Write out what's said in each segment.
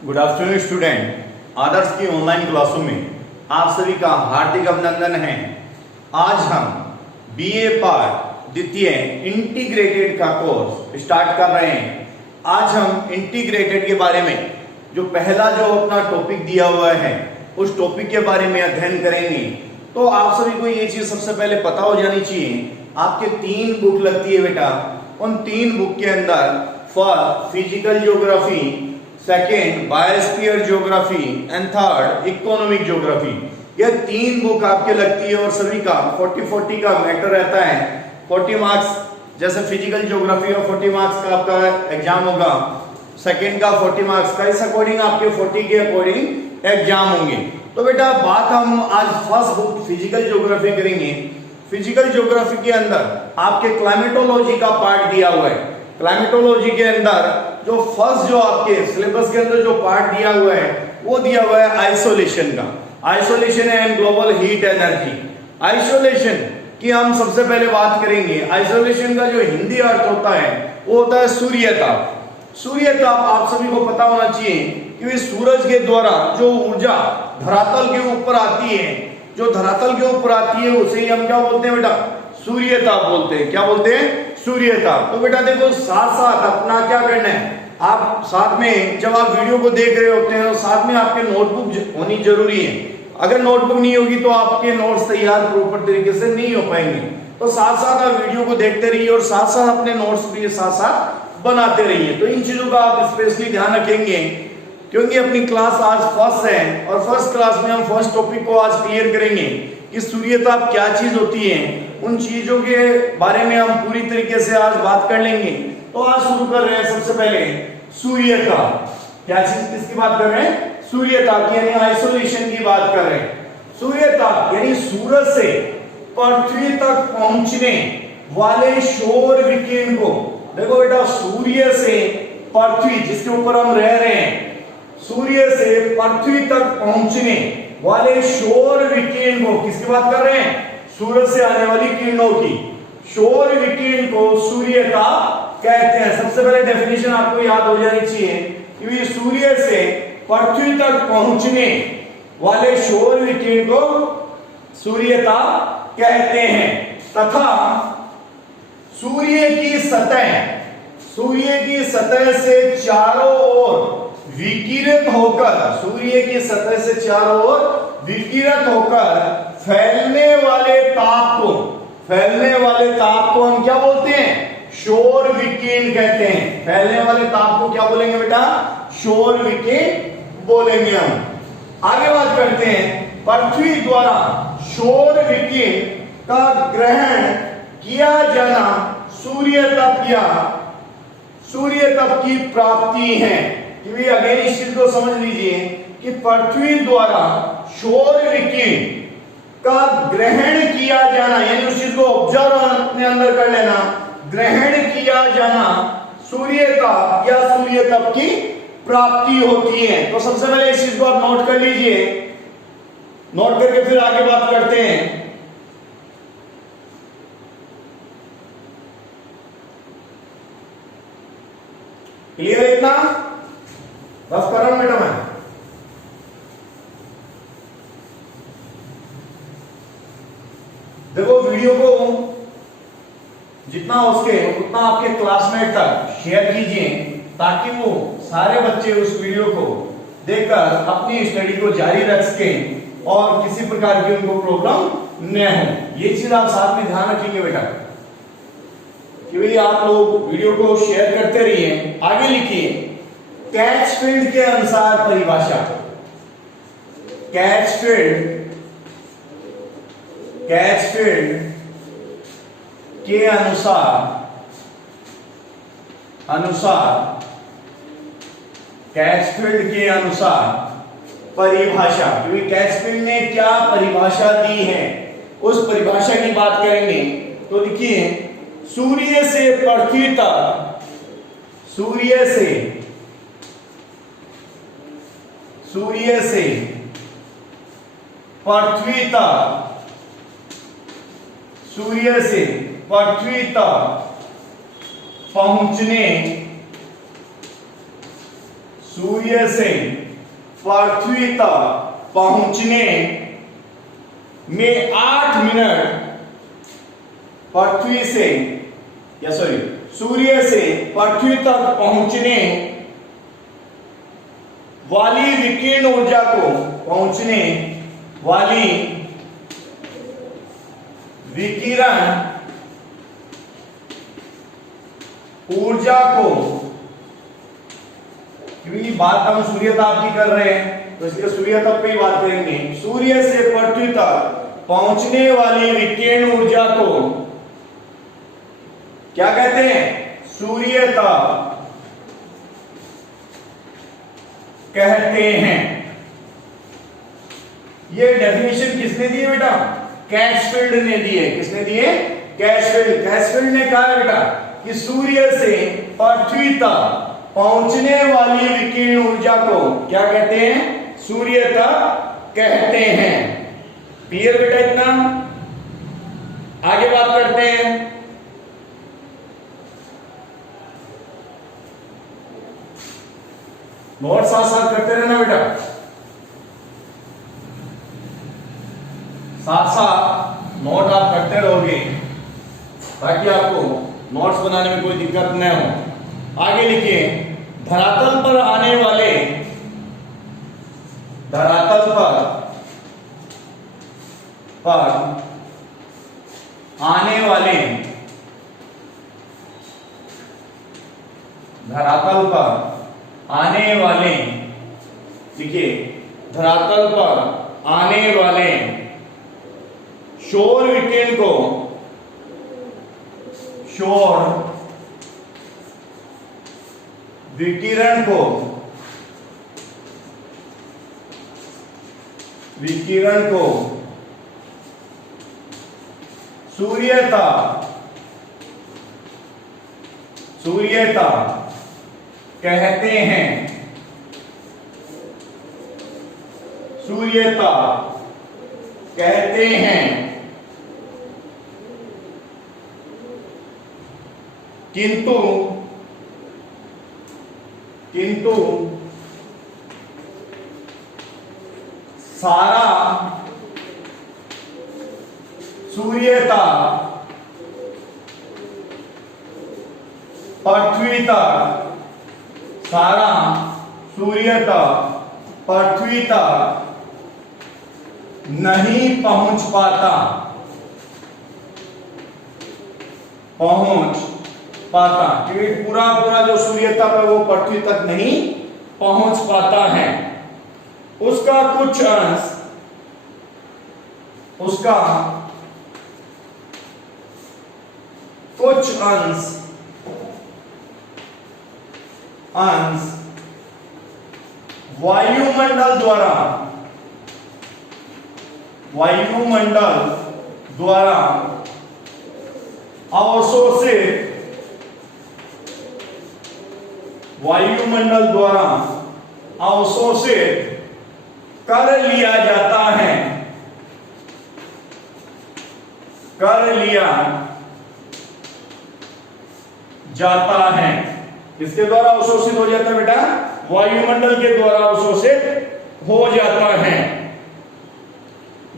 Good afternoon student. आदर्श की online क्लासों में आप सभी का हार्दिक अभिनंदन है। आज हम बीए पार्ट द्वितीय इंटीग्रेटेड का कोर्स स्टार्ट कर रहे हैं। आज हम इंटीग्रेटेड के बारे में जो पहला जो अपना टॉपिक दिया हुआ है उस टॉपिक के बारे में अध्ययन करेंगे। तो आप सभी को ये चीज सबसे पहले पता हो जानी चाहिए, आपके 3 बुक लगती है बेटा। उन 3 बुक के अंदर first physical geography, second biosphere geography and third economic geography. यह 3 बुक आपके लगती है और सभी का 40-40 का मैटर रहता है। 40 मार्क्स जैसे फिजिकल ज्योग्राफी का 40 मार्क्स का आपका एग्जाम होगा, सेकेंड का 40 मार्क्स का, इस अकॉर्डिंग आपके 40 के अकॉर्डिंग एग्जाम होंगे। तो बेटा बात हम आज फर्स्ट बुक फिजिकल ज्योग्राफी करेंगे। फिजिकल ज्योग्राफी के अंदर आपके क्लाइमेटोलॉजी का पार्ट दिया हुआ है। क्लाइमेटोलॉजी के अंदर जो फर्स्ट जो आपके सिलेबस के अंदर जो पार्ट दिया हुआ है वो दिया हुआ है आइसोलेशन का। Isolation and global heat energy. Isolation की हम सबसे पहले बात करेंगे। आइसोलेशन का जो हिंदी अर्थ होता है वो होता है सूर्यताप। सूर्यताप आप सभी को पता होना चाहिए कि सूरज के द्वारा जो ऊर्जा धरातल के ऊपर आती है, जो धरातल के ऊपर आती है उसे ही हम क्या बोलते हैं बेटा? सूर्यताप बोलते हैं। क्या बोलते हैं? सूर्यताप। तो बेटा देखो साथ साथ अपना क्या करना है, आप साथ में जब आप वीडियो को देख रहे होते हैं तो साथ में आपके नोटबुक होनी जरूरी है। अगर नोटबुक नहीं होगी तो आपके नोट्स तैयार प्रॉपर तरीके से नहीं हो पाएंगे। तो साथ साथ आप वीडियो को देखते रहिए और साथ साथ अपने नोट्स भी साथ साथ बनाते रहिए। तो इन चीजों का आप स्पेशली ध्यान रखेंगे क्योंकि अपनी क्लास आज फर्स्ट है और फर्स्ट क्लास में हम फर्स्ट टॉपिक को आज क्लियर करेंगे कि सूर्यताप क्या चीज होती है। उन चीजों के बारे में हम पूरी तरीके से आज बात कर लेंगे। तो आज शुरू कर रहे हैं सबसे पहले सूर्यताप। क्या चीज किसकी बात कर रहे हैं? सूर्यताप यानी आइसोलेशन की बात कर रहे हैं। सूर्यताप यानी सूरज से पृथ्वी तक पहुंचने वाले सौर विकिरण को, देखो बेटा सूर्य से पृथ्वी जिसके ऊपर हम रह रहे हैं, सूर्य से पृथ्वी तक पहुंचने वाले सौर विकिरण को किसकी बात कर रहे हैं? सूरज से आने वाली किरणों की। सौर विकिरण को सूर्यताप कहते हैं। सबसे पहले डेफिनेशन आपको याद हो जानी चाहिए कि सूर्य से पृथ्वी तक पहुंचने वाले सौर विकिरण को सूर्यताप कहते हैं। तथा सूर्य की सतह से चारों ओर विकिरित होकर, सूर्य की सतह से चारों ओर विकिरित होकर फैलने वाले ताप को हम क्या बोलते हैं? सौर विकिरण कहते हैं। फैलने वाले ताप को क्या बोलेंगे बेटा? सौर विकिरण बोलेंगे हम। आगे बात करते हैं पृथ्वी द्वारा सौर विकिरण का ग्रहण किया जाना सूर्यताप की प्राप्ति है। कि अगेन इस चीज को समझ लीजिए कि पृथ्वी द्वारा सौर विकिरण का ग्रहण किया जाना यानी उस चीज को ऑब्जर्व अपने अंदर कर लेना, ग्रहण किया जाना सूर्यताप या सूर्यताप की प्राप्ति होती है। तो सबसे पहले इस चीज को आप नोट कर लीजिए। नोट करके फिर आगे बात करते हैं। क्लियर है इतना? बस कर रहा हूं बेटा मैं। देखो वीडियो को जितना हो सके उतना आपके क्लासमेट तक शेयर कीजिए ताकि वो सारे बच्चे उस वीडियो को देखकर अपनी स्टडी को जारी रख सकें और किसी प्रकार की उनको प्रॉब्लम न हो। ये चीज आप साथ में ध्यान रखेंगे बेटा कि भाई आप लोग वीडियो को शेयर करते रहिए। आगे लिखिए कैच फील्ड के अनुसार परिभाषा। कैच फील्ड के अनुसार परिभाषा। क्योंकि कैच फील्ड ने क्या परिभाषा दी है उस परिभाषा की बात करेंगे। तो देखिए सूर्य से पृथ्वी तक, सूर्य से पृथ्वी तक पहुंचने सूर्य से पृथ्वी तक पहुंचने में 8 मिनट सूर्य से पृथ्वी तक पहुंचने वाली विकिरण ऊर्जा को विकिरण ऊर्जा को, क्योंकि बात हम सूर्य ताप की कर रहे हैं तो इसलिए सूर्य ताप पे ही बात करेंगे। सूर्य से पृथ्वी तक पहुंचने वाली विकिरण ऊर्जा को क्या कहते हैं? सूर्य ताप कहते हैं। ये डेफिनेशन किसने दी है बेटा? कैचफील्ड ने दी है। किसने दी है? कैचफील्ड ने कहा है बेटा कि सूर्य से पृथ्वी तक पहुंचने वाली विकिरण ऊर्जा को क्या कहते हैं? सूर्य ताप कहते हैं। क्लियर बेटा? इतना आगे बात करते हैं। नोट साथ साथ करते रहना बेटा, साथ साथ नोट आप करते रहोगे ताकि आपको नोट्स बनाने में कोई दिक्कत न हो। आगे लिखिए, धरातल पर आने वाले धरातल पर आने वाले धरातल पर आने वाले, देखिए धरातल पर आने वाले सौर विकिरण को विकिरण को सूर्य ताप कहते हैं। सूर्य ताप कहते हैं। किंतु सारा सूर्य ताप पृथ्वी तक, सारा सूर्य ताप पृथ्वी तक नहीं पहुंच पाता, क्योंकि पूरा जो सूर्य ताप है वो पृथ्वी तक नहीं पहुंच पाता है। उसका कुछ अंश वायुमंडल द्वारा अवशोषित कर लिया जाता है। किसके द्वारा अवशोषित हो जाता है बेटा? वायुमंडल के द्वारा अवशोषित हो जाता है।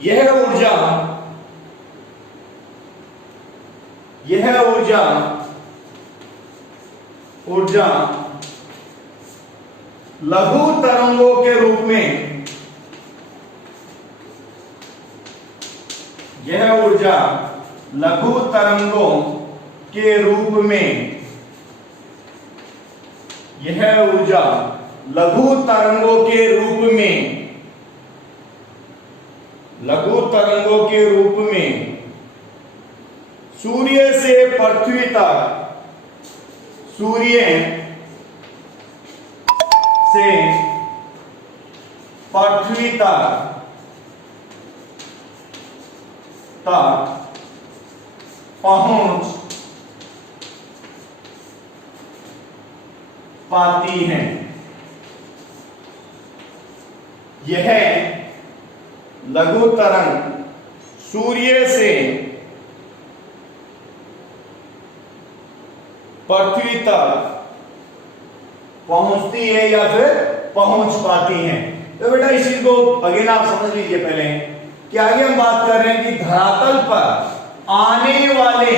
यह ऊर्जा लघु तरंगों के रूप में, यह ऊर्जा लघु तरंगों के रूप में, यह ऊर्जा लघु तरंगों के रूप में सूर्य से पृथ्वी तक, पहुंच पाती हैं। यह लघु तरंग सूर्य से पृथ्वी तक पहुंचती है या फिर पहुंच पाती हैं। तो बेटा इस चीज को अगेन आप समझ लीजिए पहले कि आगे हम बात कर रहे हैं कि धरातल पर आने वाले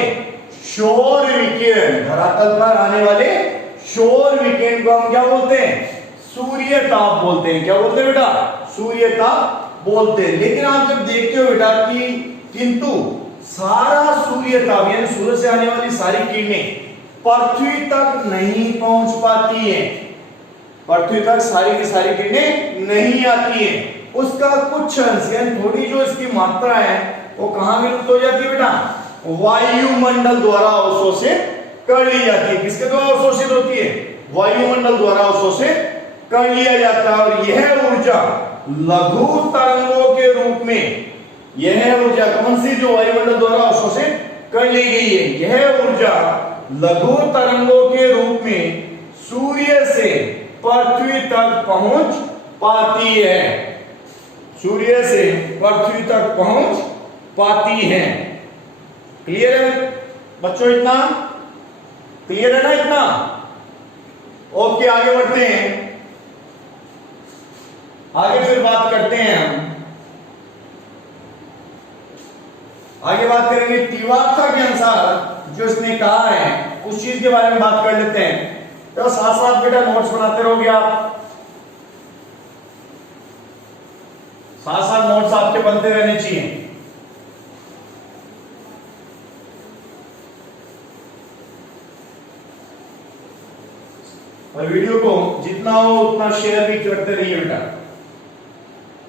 सौर विकिरण, धरातल पर आने वाले सौर विकिरण को हम क्या बोलते हैं? सूर्य ताप बोलते हैं। क्या बोलते हैं बेटा? सूर्य ताप बोलते हैं। लेकिन आप जब देखते हो बेटा कि किंतु सारा सूर्य ताप यानी सूर्य से आने वाली सारी किरणें पृथ्वी तक नहीं पहुंच पाती है, पृथ्वी तक सारी की सारी किरणें नहीं आती है। उसका कुछ अंश यानी थोड़ी जो इसकी मात्रा है वो कहां विलुप्त हो जाती है बेटा? वायुमंडल द्वारा अवशोषित कर ली जाती है। किसके द्वारा अवशोषित होती है? वायुमंडल द्वारा अवशोषित कर लिया जाता है। और यह ऊर्जा लघु तरंगों के रूप में, यह ऊर्जा कौन सी जो वायुमंडल द्वारा अवशोषित कर ली गई है, यह ऊर्जा लघु तरंगों के रूप में सूर्य से पृथ्वी तक पहुंच पाती है, सूर्य से पृथ्वी तक पहुंच पाती है। क्लियर है बच्चों? इतना क्लियर है ना? इतना ओके, आगे बढ़ते हैं। आगे फिर बात करते हैं हम, आगे बात करेंगे तीव्रता के अनुसार जो इसने कहा है उस चीज के बारे में बात कर लेते हैं। तो साथ साथ बेटा नोट्स बनाते रहोगे आप, साथ साथ नोट्स आपके बनते रहने चाहिए। और वीडियो को जितना हो उतना शेयर भी करते रहिए बेटा,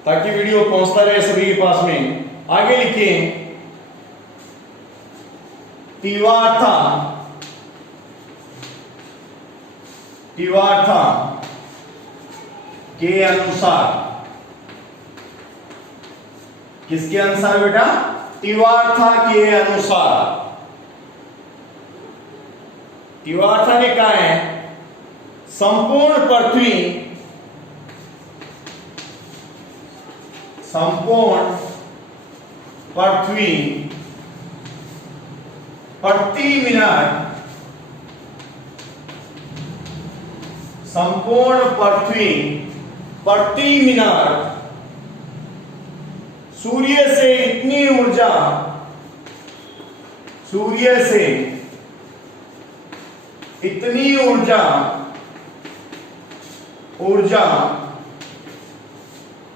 ताकि वीडियो पहुंचता रहे सभी के पास में। आगे लिखिए तीव्रता, तीव्रता के अनुसार, किसके अनुसार बेटा? तीव्रता के अनुसार। तीव्रता ने कहा है संपूर्ण पृथ्वी, संपूर्ण पृथ्वी प्रति मिनट, संपूर्ण पृथ्वी प्रति मिनट सूर्य से इतनी ऊर्जा, सूर्य से इतनी ऊर्जा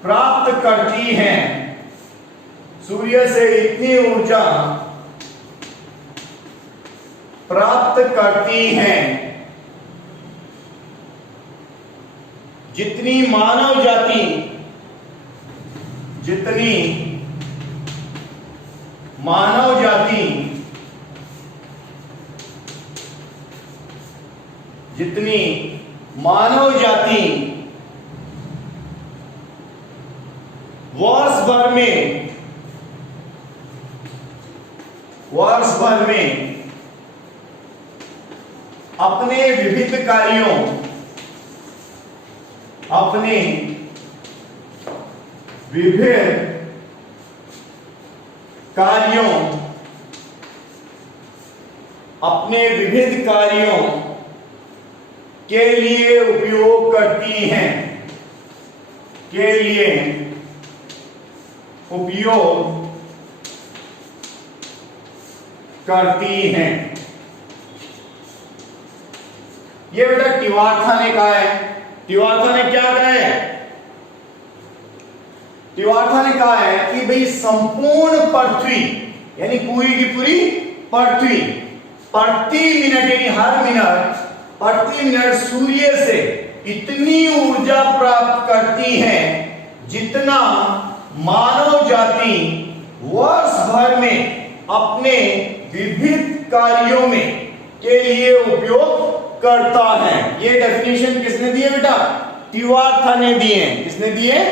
प्राप्त करती है, सूर्य से इतनी ऊर्जा प्राप्त करती है जितनी मानव जाति, जितनी मानव जाति, जितनी मानव जाति वर्ष भर में अपने विविध कार्यों, अपने विभिन्न कार्यों, अपने विविध कार्यों के लिए उपयोग करती हैं, के लिए उपयोग करती हैं। ये बेटा तीव्रता ने कहा है। तीव्रता ने क्या कहा है? तीव्रता ने कहा है कि भाई संपूर्ण पृथ्वी यानी पूरी की पूरी पृथ्वी प्रति मिनट यानी हर मिनट, प्रति मिनट सूर्य से इतनी ऊर्जा प्राप्त करती है जितना मानव जाति वर्ष भर में अपने विविध कार्यों में के लिए उपयोग करता है। ये डेफिनेशन किसने दी है बेटा? तीव्रता ने दी है। किसने दी है?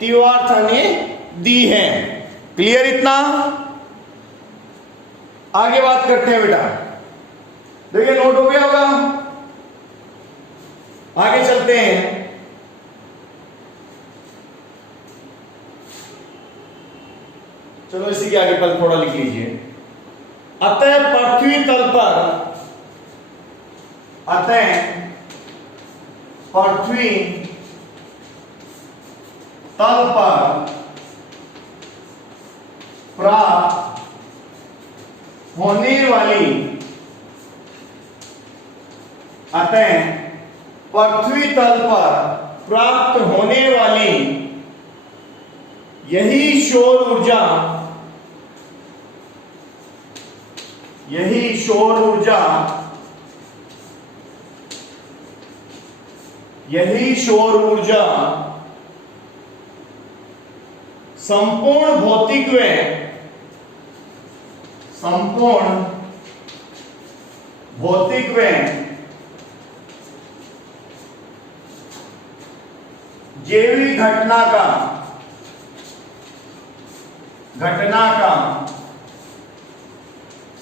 तीव्रता ने दी है। क्लियर इतना? आगे बात करते हैं बेटा। देखिए नोट हो गया होगा, आगे चलते हैं। चलो इसी के आगे पल थोड़ा लिख लीजिए। अतः पृथ्वी तल पर, अतः पृथ्वी तल पर प्राप्त होने वाली, अतः पृथ्वी तल पर प्राप्त होने वाली यही सौर ऊर्जा, यही सौर ऊर्जा, यही सौर ऊर्जा संपूर्ण भौतिक व संपूर्ण भौतिक व जैविक घटना का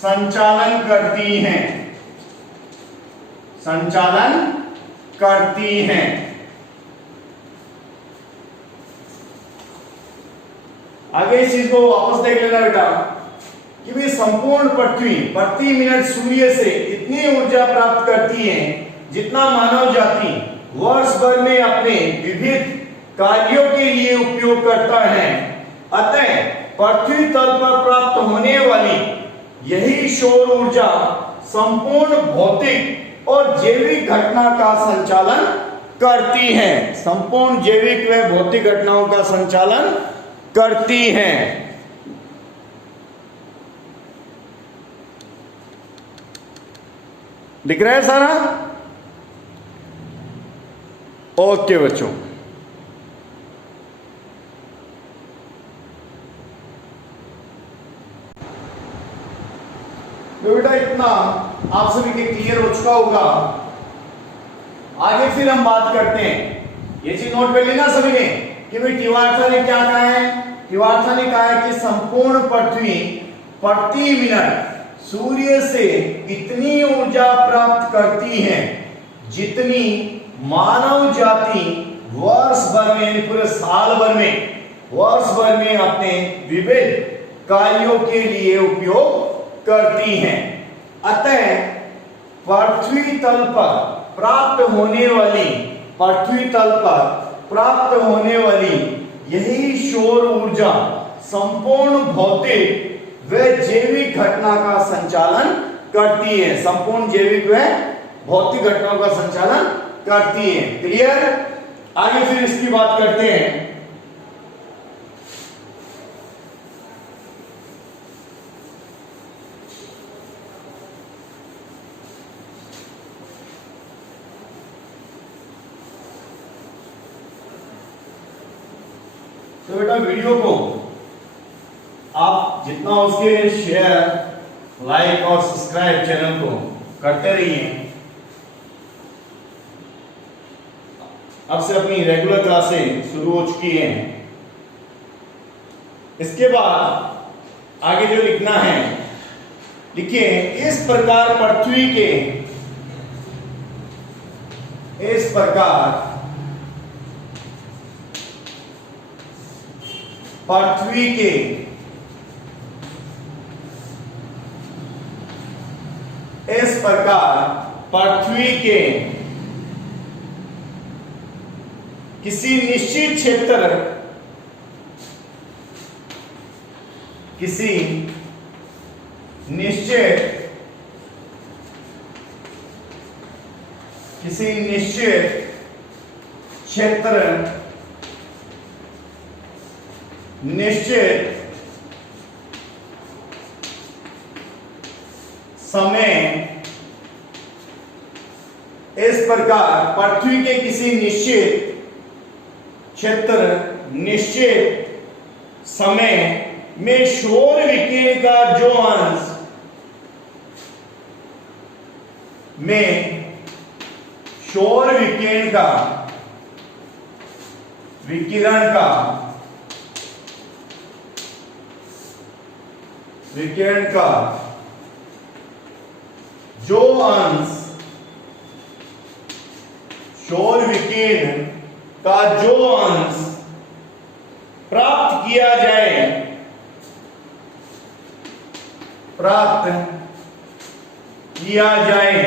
संचालन करती हैं, संचालन करती हैं। आगे इस चीज को वापस देख लेना बेटा कि भी संपूर्ण पृथ्वी प्रति मिनट सूर्य से इतनी ऊर्जा प्राप्त करती है जितना मानव जाति वर्ष भर में अपने विविध कार्यों के लिए उपयोग करता है। अतः पृथ्वी तल पर प्राप्त होने वाली यही सौर ऊर्जा संपूर्ण भौतिक और जैविक घटना का संचालन करती है, संपूर्ण जैविक व भौतिक घटनाओं का संचालन करती है। दिख रहा है सारा? ओके बच्चों, तो बेटा इतना आप सभी के क्लियर हो चुका होगा। आगे फिर हम बात करते हैं, ये चीज नोट कर लेना सभी ने कि भाई टिवार्था ने क्या कहा है। टिवार्था ने कहा है कि संपूर्ण पृथ्वी प्रति मिनट सूर्य से इतनी ऊर्जा प्राप्त करती है जितनी मानव जाति वर्ष भर में, पूरे साल भर में, वर्ष भर में अपने विविध कार्यों के लिए उपयोग करती हैं। अतः पृथ्वी तल पर प्राप्त होने वाली, पृथ्वी तल पर प्राप्त होने वाली यही सौर ऊर्जा संपूर्ण भौतिक व जैविक घटना का संचालन करती है, संपूर्ण जैविक व भौतिक घटनाओं का संचालन करती है। क्लियर? आगे फिर इसकी बात करते हैं। तो बेटा वीडियो को आप जितना उसके शेयर, लाइक और सब्सक्राइब चैनल को करते रहिए। अब से अपनी रेगुलर क्लासें शुरू हो चुकी हैं। इसके बाद आगे जो लिखना है लिखिए, इस प्रकार पृथ्वी के, इस प्रकार पृथ्वी के इस प्रकार पृथ्वी के किसी निश्चित क्षेत्र, किसी निश्चित क्षेत्र, निश्चित समय, इस प्रकार पृथ्वी के किसी निश्चित क्षेत्र, निश्चित समय में सौर विकिरण का जो अंश में सौर विकिरण का, विकिरण का जो अंश, सौर विकिरण का जो अंश प्राप्त किया जाए, प्राप्त किया जाए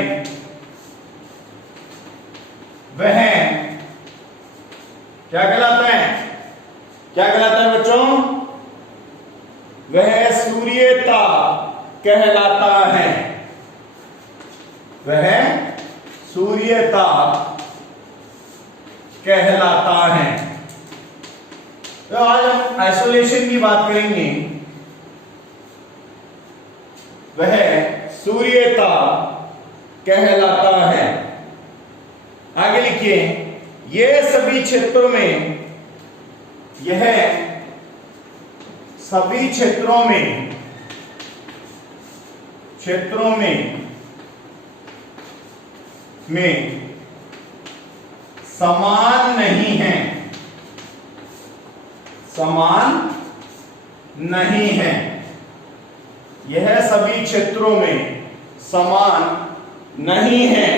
वह क्या कहलाता है? क्या कहलाता है बच्चों? वह सूर्यताप कहलाता है। वह सूर्यताप कहलाता है। तो आज हम आइसोलेशन की बात करेंगे। वह सूर्यताप कहलाता है। आगे लिखिए, यह सभी क्षेत्रों में, यह सभी क्षेत्रों में समान नहीं है। समान नहीं है। यह सभी क्षेत्रों में समान नहीं है।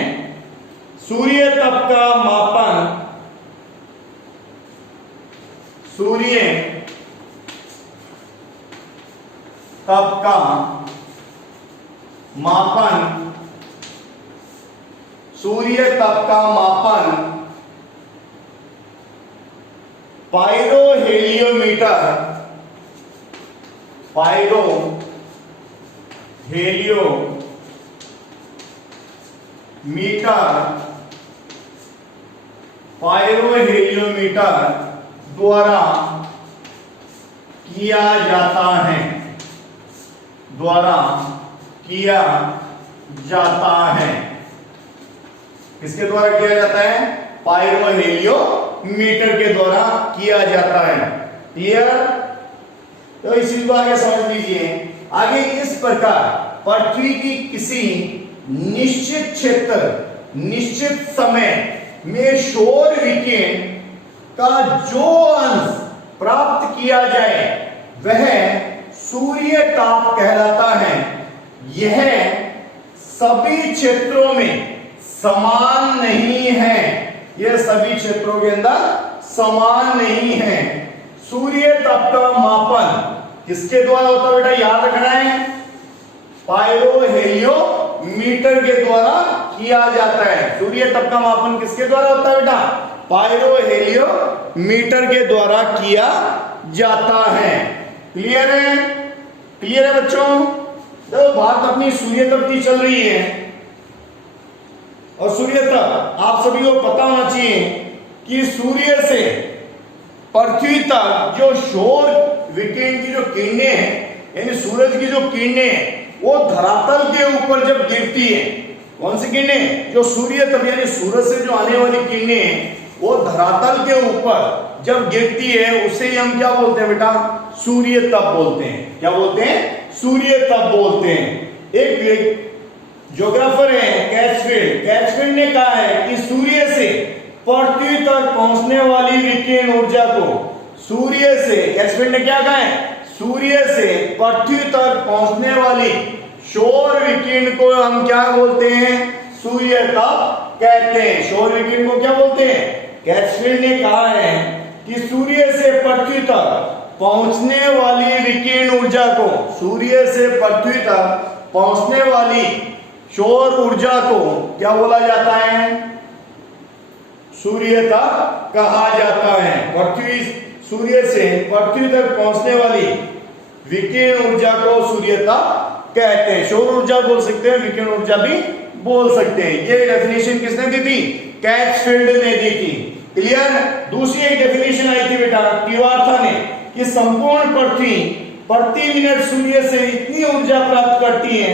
सूर्य तप का मापन, सूर्य तप का मापन, सूर्य तप का मापन पायरोहेलियोमीटर, पायरोहेलियोमीटर द्वारा किया जाता है। द्वारा किया जाता है। किसके द्वारा किया जाता है? पायरोहेलियोमीटर के द्वारा किया जाता है। क्लियर? तो इस चीज को आगे समझ लीजिए। आगे इस प्रकार पृथ्वी की किसी निश्चित क्षेत्र, निश्चित समय में सौर विकिरण का जो अंश प्राप्त किया जाए वह सूर्य ताप कहलाता है। यह सभी क्षेत्रों में समान नहीं है। यह सभी क्षेत्रों के अंदर समान नहीं है। सूर्य ताप का मापन किसके द्वारा होता है बेटा? याद रखना है, पायरोहेलियोमीटर के द्वारा किया जाता है। सूर्य ताप का मापन किसके द्वारा होता है बेटा? पायरोहेलियोमीटर के द्वारा किया जाता है। क्लियर है? क्लियर है बच्चों? तो बात अपनी सूर्य तप की चल रही है और सूर्य तप आप सभी को पता होना चाहिए कि सूर्य से पृथ्वी तक जो सौर विकिरण की जो किरणें हैं, यानी सूरज की जो किरणें हैं, वो धरातल के ऊपर जब गिरती है, कौन सी किरणें? जो सूर्य तप यानी सूरज से जो आने वाली किरणें हैं वो धरातल के ऊपर जब गिरती है उसे हम क्या बोलते हैं बेटा? सूर्य तप बोलते हैं। क्या बोलते हैं? सूर्य तप बोलते हैं। एक ज्योग्राफर है कैचफील्ड ने कहा है कि सूर्य से पृथ्वी तक पहुंचने वाली विकिरण ऊर्जा को, सूर्य से, कैचफील्ड ने क्या कहा है? सूर्य से पृथ्वी तक पहुंचने वाली सौर विकिरण को हम क्या बोलते हैं? सूर्य तप कहते हैं। सौर विकिरण को क्या बोलते हैं? कैचफील्ड ने कहा है कि सूर्य से पृथ्वी तक पहुंचने वाली विकिरण ऊर्जा को, सूर्य से पृथ्वी तक पहुंचने वाली सौर ऊर्जा को क्या बोला जाता है? सूर्य तप कहा जाता है। पृथ्वी, सूर्य से पृथ्वी तक पहुंचने वाली विकिरण ऊर्जा को सूर्य तप कहते हैं। सौर ऊर्जा बोल सकते हैं, विकिरण ऊर्जा भी बोल सकते हैं। ये डेफिनेशन किसने दी थी? कैचफील्ड ने दी थी। क्लियर? दूसरी एक डेफिनेशन आई थी बेटा टिवार्था ने कि संपूर्ण पृथ्वी प्रति मिनट सूर्य से इतनी ऊर्जा प्राप्त करती है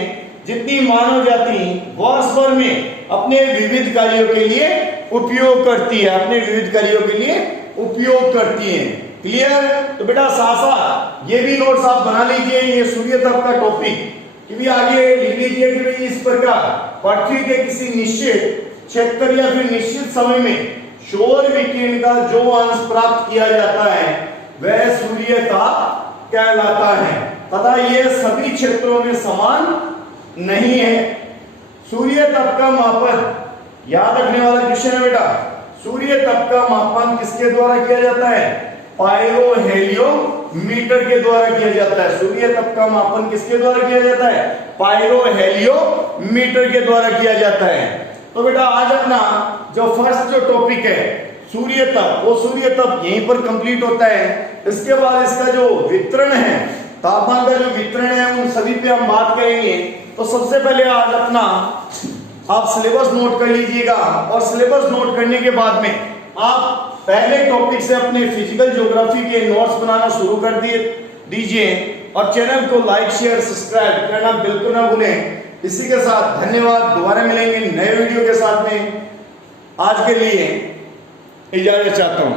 जितनी मानव जाति वर्ष भर में अपने विविध कार्यों के लिए उपयोग करती है। अपने विविध कार्यों के लिए उपयोग करती है। क्लियर? तो बेटा साथ ये भी नोट्स आप बना लीजिए, ये सूर्य तप का टॉपिक कि भी आगे लिख लीजिए कि भाई इस प्रकार पृथ्वी के किसी निश्चित क्षेत्र या फिर निश्चित समय में सौर विकिरण का जो अंश प्राप्त किया जाता है वह सूर्य ताप कहलाता है तथा यह सभी क्षेत्रों में समान नहीं है। सूर्य तप का मापन याद रखने वाला क्वेश्चन है बेटा। सूर्य तप का मापन किसके द्वारा किया जाता है? पायरोहेलियोमीटर के द्वारा किया जाता है। सूर्य तप का मापन किसके द्वारा किया जाता है? पायरोहेलियोमीटर के द्वारा किया जाता है। तो बेटा आज अपना जो फर्स्ट जो टॉपिक है सूर्य तप, वो सूर्य तप यहीं पर कंप्लीट होता है। इसके बाद इसका जो वितरण है, तापमान का जो वितरण है, उन सभी पे हम बात करेंगे। तो सबसे पहले आज अपना आप सिलेबस नोट कर लीजिएगा, और सिलेबस नोट करने के बाद में आप पहले टॉपिक से अपने फिजिकल ज्योग्राफी के नोट्स बनाना शुरू कर दीजिए, और चैनल को लाइक शेयर सब्सक्राइब करना बिल्कुल ना भूलें। इसी के साथ धन्यवाद, दोबारा मिलेंगे नए वीडियो के साथ में। आज के लिए इजाजत चाहता हूं।